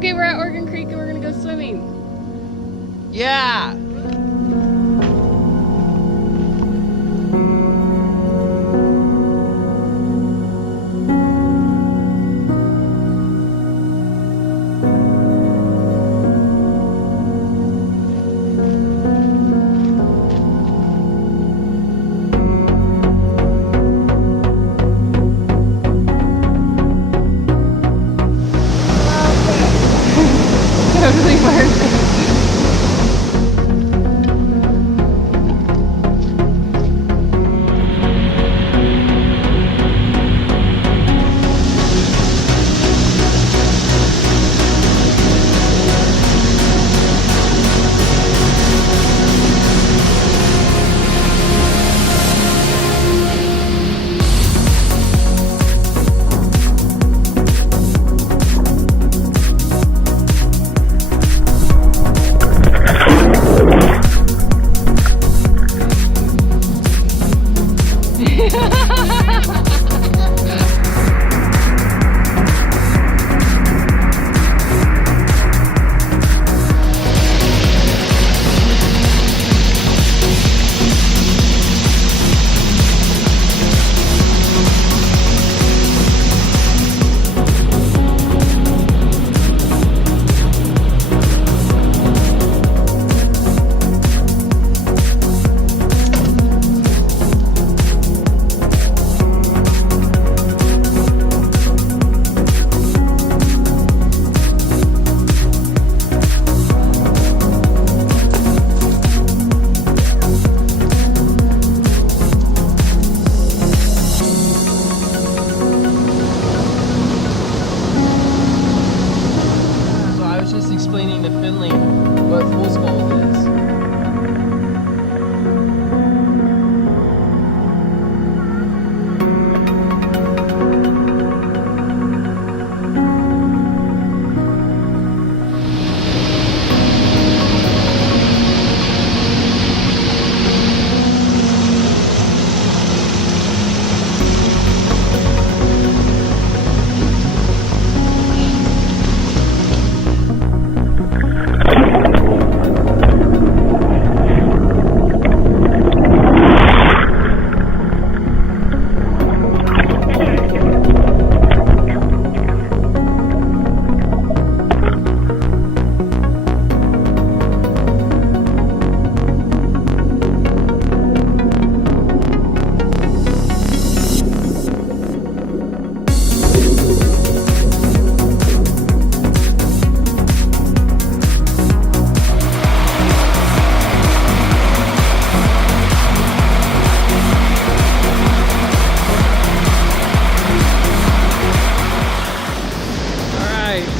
Okay, we're at Oregon Creek and we're gonna go swimming. Yeah! Totally worth it. Explaining to Finley what fool's gold is.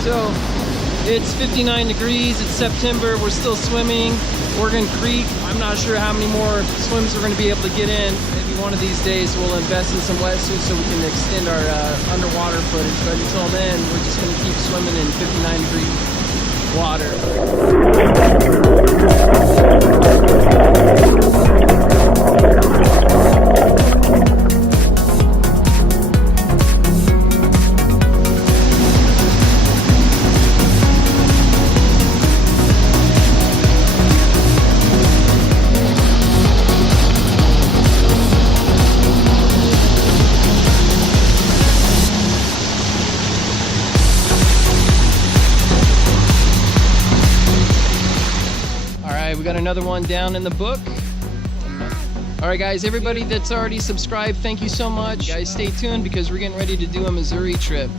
So it's 59 degrees, it's September, we're still swimming. Oregon Creek, I'm not sure how many more swims we're going to be able to get in. Maybe one of these days we'll invest in some wetsuits so we can extend our underwater footage. But until then, we're just going to keep swimming in 59 degree water. We got another one down in the book. All right, guys, everybody that's already subscribed, thank you so much. Guys, stay tuned because we're getting ready to do a Missouri trip.